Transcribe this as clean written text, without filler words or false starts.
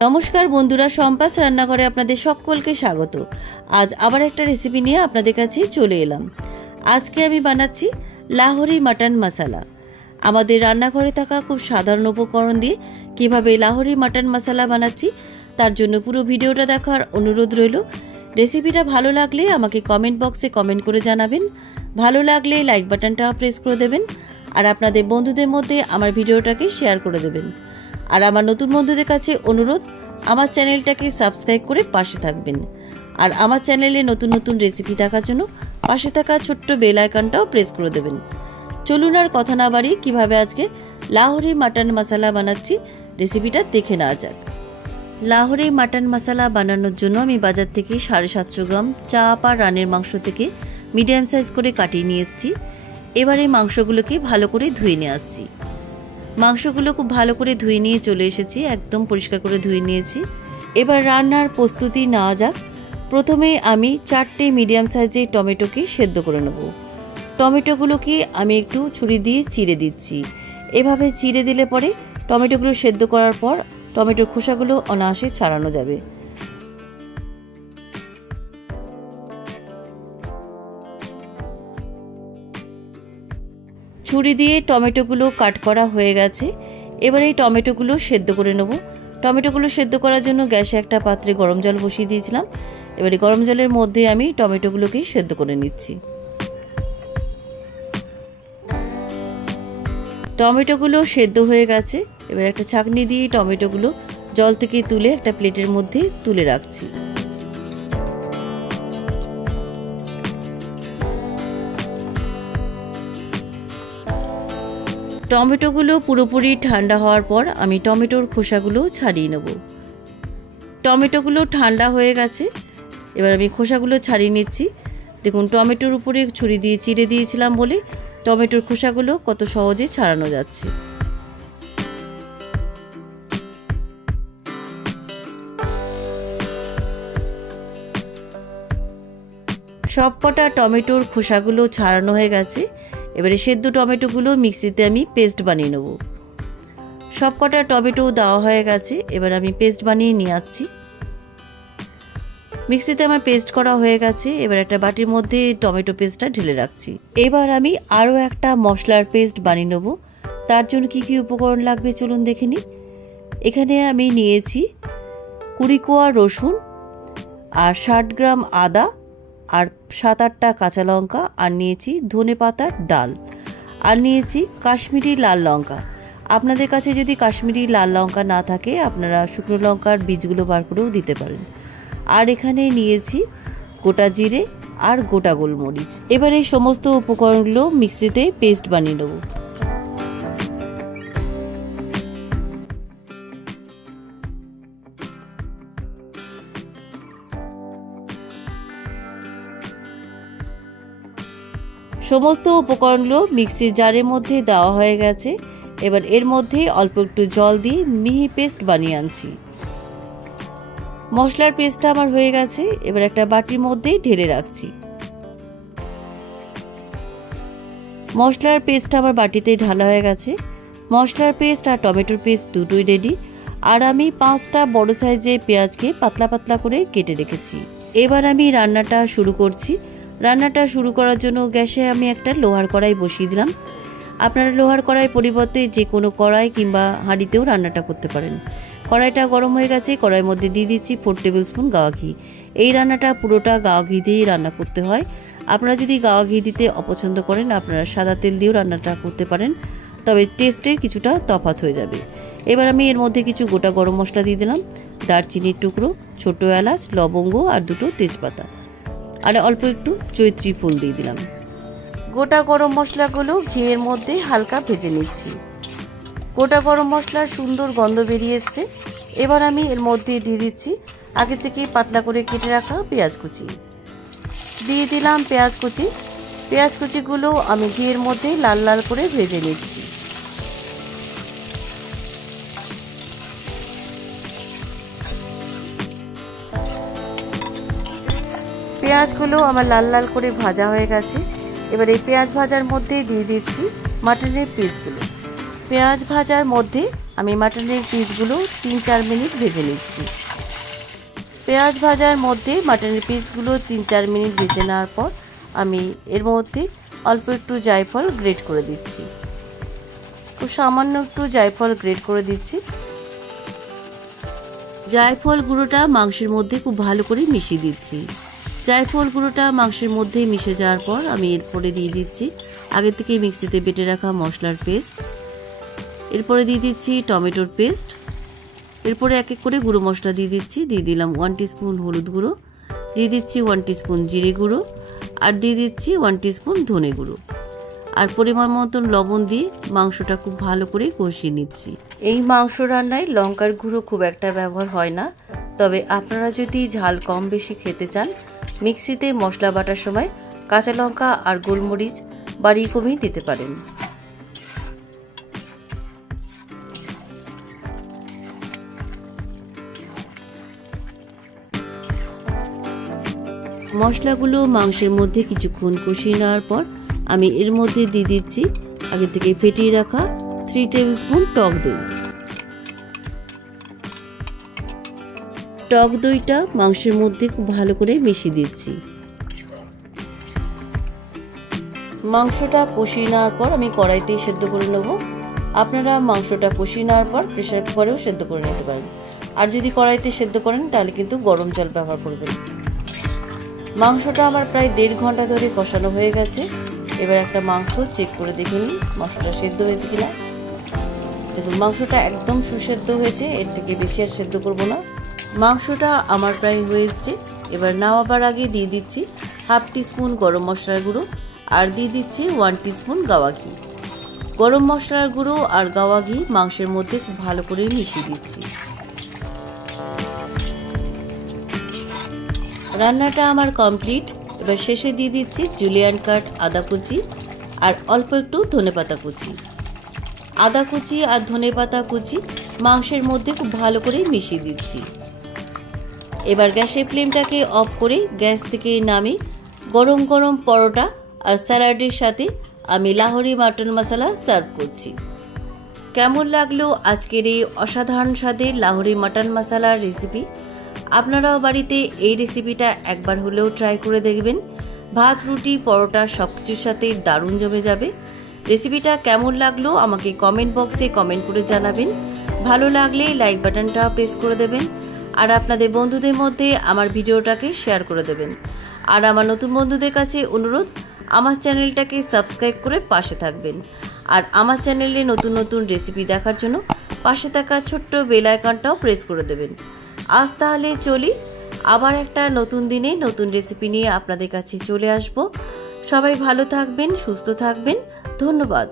নমস্কার বন্ধুরা, সম্পাস রান্নাঘরে আপনাদের সকলকে স্বাগত। আজ আবার একটা রেসিপি নিয়ে আপনাদের কাছে চলে এলাম। আজকে আমি বানাচ্ছি লাহোরি মাটন মশলা। আমাদের রান্নাঘরে থাকা খুব সাধারণ উপকরণ দিয়ে কিভাবে লাহোরি মাটন মশলা বানাচ্ছি তার জন্য পুরো ভিডিওটা দেখার অনুরোধ রইল। রেসিপিটা ভালো লাগলে আমাকে কমেন্ট বক্সে কমেন্ট করে জানাবেন। ভালো লাগলে লাইক বাটনটা প্রেস করে দেবেন আর আপনাদের বন্ধুদের মধ্যে আমার ভিডিওটাকে শেয়ার করে দেবেন। আর আমার নতুন বন্ধুদের কাছে অনুরোধ, আমার চ্যানেলটাকে সাবস্ক্রাইব করে পাশে থাকবেন। আর আমার চ্যানেলে নতুন নতুন রেসিপি দেখার জন্য পাশে থাকা ছোট্ট বেল আইকনটাও প্রেস করে দেবেন। চলুন আর কথা না বাড়িয়ে কীভাবে আজকে লাহোরি মাটন মশলা বানাচ্ছি রেসিপিটা দেখে নেওয়া যাক। লাহোরি মাটন মশলা বানানোর জন্য আমি বাজার থেকে 750 গ্রাম চাপ আর রানের মাংস থেকে মিডিয়াম সাইজ করে কাটিয়ে নিয়ে এসেছি। এবার এই মাংসগুলোকে ভালো করে ধুয়ে নিয়ে আসছি। মাংসগুলো খুব ভালো করে ধুয়ে নিয়ে চলে এসেছি, একদম পরিষ্কার করে ধুয়ে নিয়েছি। এবার রান্নার প্রস্তুতি নেওয়া যাক। প্রথমে আমি 4টে মিডিয়াম সাইজের টমেটোকে সেদ্ধ করে নেব। টমেটোগুলোকে আমি একটু ছুরি দিয়ে চিড়ে দিচ্ছি। এভাবে চিড়ে দিলে পরে টমেটোগুলো সেদ্ধ করার পর টমেটোর খোসাগুলো অনায়াসে ছাড়ানো যাবে। ছুরি দিয়ে টমেটোগুলো কাট করা হয়ে গেছে। এবার এই টমেটোগুলো সেদ্ধ করে নেব। টমেটোগুলো সেদ্ধ করার জন্য গ্যাসে একটা পাত্রে গরম জল বসিয়ে দিয়েছিলাম। এবারে গরম জলের মধ্যে আমি টমেটোগুলোকে সেদ্ধ করে নিচ্ছি। টমেটোগুলো সেদ্ধ হয়ে গেছে। এবার একটা ছাঁকনি দিয়ে টমেটোগুলো জল থেকে তুলে একটা প্লেটের মধ্যে তুলে রাখছি। টমেটোগুলো পুরোপুরি ঠান্ডা হওয়ার পর আমি টমেটোর খোসাগুলো ছাড়িয়ে নেব। টমেটোগুলো ঠান্ডা হয়ে গেছে। এবার আমি খোসাগুলো ছাড়িয়ে নিচ্ছি। দেখুন, টমেটোর উপরে ছুরি দিয়ে চিড়ে দিয়েছিলাম বলে টমেটোর খোসাগুলো কত সহজে ছাড়ানো যাচ্ছে। সবকটা টমেটোর খোসাগুলো ছাড়ানো হয়ে গেছে। এবারে সেদ্ধ টমেটোগুলো মিক্সিতে আমি পেস্ট বানিয়ে নেব। সবকটা টমেটো দেওয়া হয়ে গেছে। এবার আমি পেস্ট বানিয়ে নিয়ে আসছি। মিক্সিতে আমার পেস্ট করা হয়ে গেছে। এবার একটা বাটির মধ্যে টমেটো পেস্টটা ঢেলে রাখছি। এবার আমি আরও একটা মশলার পেস্ট বানিয়ে নেব। তার জন্য কী কী উপকরণ লাগবে চলুন দেখে নিই। এখানে আমি নিয়েছি 20 কোয়া রসুন আর 60 গ্রাম আদা আর 7-8টা কাঁচা লঙ্কা আর নিয়েছি ধনে পাতার ডাল আর নিয়েছি কাশ্মীরি লাল লঙ্কা। আপনাদের কাছে যদি কাশ্মীরি লাল লঙ্কা না থাকে আপনারা শুকনো লঙ্কার বীজগুলো বার করেও দিতে পারেন। আর এখানে নিয়েছি গোটা জিরে আর গোটা গোলমরিচ। এবার এই সমস্ত উপকরণগুলো মিক্সিতে পেস্ট বানিয়ে নেব। সমস্ত উপকরণগুলো মিক্সির জারের মধ্যে দেওয়া হয়ে গেছে। এবার এর মধ্যে অল্প একটু জল দিয়ে মিহি পেস্ট বানিয়ে আনছি। মশলার পেস্টটা আমার হয়ে গেছে। এবার একটা বাটির মধ্যে ঢেলে রাখছি। মশলার পেস্টটা আমার বাটিতে ঢালা হয়ে গেছে। মশলার পেস্ট আর টমেটোর পেস্ট দুটোই রেডি। আর আমি 5টা বড় সাইজের পেঁয়াজকে পাতলা পাতলা করে কেটে রেখেছি। এবার আমি রান্নাটা শুরু করছি। রান্নাটা শুরু করার জন্য গ্যাসে আমি একটা লোহার কড়াই বসিয়ে দিলাম। আপনারা লোহার কড়াই পরিবর্তে যে কোনো কড়াই কিংবা হাঁড়িতেও রান্নাটা করতে পারেন। কড়াইটা গরম হয়ে গেছে। কড়াইয়ের মধ্যে দিয়ে দিচ্ছি 4 টেবিল স্পুন গাওয়া ঘি। এই রান্নাটা পুরোটা গাওয়া ঘি দিয়েই রান্না করতে হয়। আপনারা যদি গাওয়া ঘি দিতে অপছন্দ করেন আপনারা সাদা তেল দিয়েও রান্নাটা করতে পারেন, তবে টেস্টের কিছুটা তফাৎ হয়ে যাবে। এবার আমি এর মধ্যে কিছু গোটা গরম মশলা দিয়ে দিলাম, দারচিনির টুকরো, ছোটো এলাচ, লবঙ্গ আর 2টো তেজপাতা আর অল্প একটু জয়িত্রী ফুল দিয়ে দিলাম। গোটা গরম মশলাগুলো ঘিয়ের মধ্যে হালকা ভেজে নিচ্ছি। গোটা গরম মশলার সুন্দর গন্ধ বেরিয়ে এসছে। এবার আমি এর মধ্যে দিয়ে দিচ্ছি আগে থেকে পাতলা করে কেটে রাখা পেঁয়াজ কুচি। দিয়ে দিলাম পেঁয়াজ কুচি। পেঁয়াজ কুচিগুলো আমি ঘিয়ের মধ্যে লাল লাল করে ভেজে নিচ্ছি। পেঁয়াজগুলো আমার লাল লাল করে ভাজা হয়ে গেছে। এবার এই পেঁয়াজ ভাজার মধ্যে দিয়ে দিচ্ছি মাটনের পিসগুলো। পেঁয়াজ ভাজার মধ্যে আমি মাটনের পিসগুলো 3-4 মিনিট ভেজে নিচ্ছি। পেঁয়াজ ভাজার মধ্যে মাটনের পিসগুলো 3-4 মিনিট ভেজে নেওয়ার পর আমি এর মধ্যে অল্প একটু জায়ফল গ্রেট করে দিচ্ছি। খুব সামান্য একটু জায়ফল গ্রেট করে দিচ্ছি। জায়ফল গুঁড়োটা মাংসের মধ্যে খুব ভালো করে মিশিয়ে দিচ্ছি। জায়ফল গুঁড়োটা মাংসের মধ্যে মিশে যাওয়ার পর আমি এরপরে দিয়ে দিচ্ছি আগে থেকে মিক্সিতে বেটে রাখা মশলার পেস্ট। এরপরে দিয়ে দিচ্ছি টমেটোর পেস্ট। এরপরে এক এক করে গুঁড়ো মশলা দিয়ে দিচ্ছি। দিয়ে দিলাম 1 টিস্পুন হলুদ গুঁড়ো, দিয়ে দিচ্ছি 1 টিস্পুন জিরে গুঁড়ো, আর দিয়ে দিচ্ছি 1 টিস্পুন ধনে গুঁড়ো, আর পরিমাণ মতন লবণ দিয়ে মাংসটা খুব ভালো করে কষিয়ে নিচ্ছি। এই মাংস রান্নায় লঙ্কার গুঁড়ো খুব একটা ব্যবহার হয় না, তবে আপনারা যদি ঝাল কম বেশি খেতে চান মিক্সিতে মশলা বাটার সময় কাঁচা লঙ্কা আর গোলমরিচ বাড়িয়ে কমিয়ে দিতে পারেন। মশলাগুলো মাংসের মধ্যে কিছুক্ষণ কষিয়ে নেওয়ার পর আমি এর মধ্যে দিয়ে দিচ্ছি আগে থেকে ফেটিয়ে রাখা 3 টেবিল স্পুন টক দই। টক দইটা মাংসের মধ্যে খুব ভালো করে মিশিয়ে দিচ্ছি। মাংসটা কষিয়ে নেওয়ার পর আমি কড়াইতে সেদ্ধ করে নেব। আপনারা মাংসটা কষিয়ে নেওয়ার পর প্রেসার কুকারেও সেদ্ধ করে নিতে পারেন, আর যদি কড়াইতে সেদ্ধ করেন তাহলে কিন্তু গরম জল ব্যবহার করবেন। মাংসটা আমার প্রায় 1.5 ঘন্টা ধরে কষানো হয়ে গেছে। এবার একটা মাংস চেক করে দেখে নিন মাংসটা সেদ্ধ হয়েছে কিনা। দেখুন মাংসটা একদম সুসেদ্ধ হয়েছে, এর থেকে বেশি আর সেদ্ধ করব না। মাংসটা আমার প্রায় হয়ে এসছে। এবার নামাবার আগে দিয়ে দিচ্ছি 1/2 টিস্পুন গরম মশলার গুঁড়ো, আর দিয়ে দিচ্ছি 1 টিস্পুন গাওয়া ঘি। গরম মশলার গুঁড়ো আর গাওয়া ঘি মাংসের মধ্যে খুব ভালো করে মিশিয়ে দিচ্ছি। রান্নাটা আমার কমপ্লিট। এবার শেষে দিয়ে দিচ্ছি জুলিয়ান কাট আদা কুচি আর অল্প একটু ধনেপাতা কুচি। আদা কুচি আর ধনেপাতা কুচি মাংসের মধ্যে খুব ভালো করে মিশিয়ে দিচ্ছি। এবার গ্যাসের ফ্লেমটাকে অফ করে গ্যাস থেকে নামিয়ে গরম গরম পরোটা আর স্যালাডের সাথে আমি লাহোরি মাটন মশলা সার্ভ করছি। কেমন লাগলো আজকের এই অসাধারণ স্বাদের লাহোরি মাটন মশলার রেসিপি? আপনারাও বাড়িতে এই রেসিপিটা একবার হলেও ট্রাই করে দেখবেন। ভাত, রুটি, পরোটা সব কিছুর সাথে দারুণ জমে যাবে। রেসিপিটা কেমন লাগলো আমাকে কমেন্ট বক্সে কমেন্ট করে জানাবেন। ভালো লাগলে লাইক বাটনটা প্রেস করে দেবেন, আর আপনাদের বন্ধুদের মধ্যে আমার ভিডিওটাকে শেয়ার করে দেবেন। আর আমার নতুন বন্ধুদের কাছে অনুরোধ, আমার চ্যানেলটাকে সাবস্ক্রাইব করে পাশে থাকবেন। আর আমার চ্যানেলে নতুন নতুন রেসিপি দেখার জন্য পাশে থাকা ছোট্ট বেল আইকনটাও প্রেস করে দেবেন। আজ তাহলে চলি, আবার একটা নতুন দিনে নতুন রেসিপি নিয়ে আপনাদের কাছে চলে আসব। সবাই ভালো থাকবেন, সুস্থ থাকবেন। ধন্যবাদ।